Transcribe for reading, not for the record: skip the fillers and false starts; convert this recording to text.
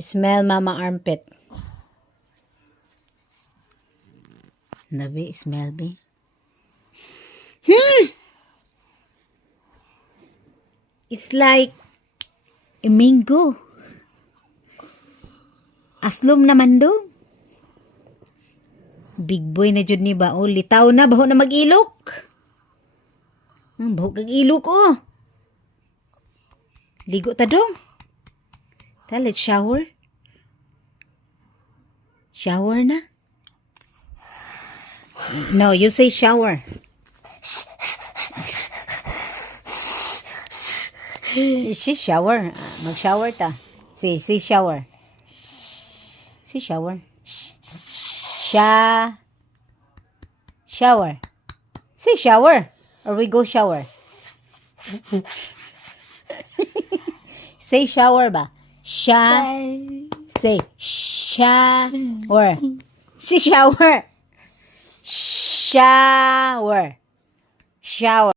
Smell mama armpit. Nabi, smell be. It's like a mango. Aslom naman do. Big boy na jud ni ba? Oh, litaw na baho na mag-ilok. Baho kag ilok oh. Ligo ta dong. Let's shower. Shower na. No, you say shower. Si shower. Mag-shower ta. Si shower. Si shower. Shower. Say shower. Or we go shower. Say shower ba? Say shower. Si shower. Shower. Shower.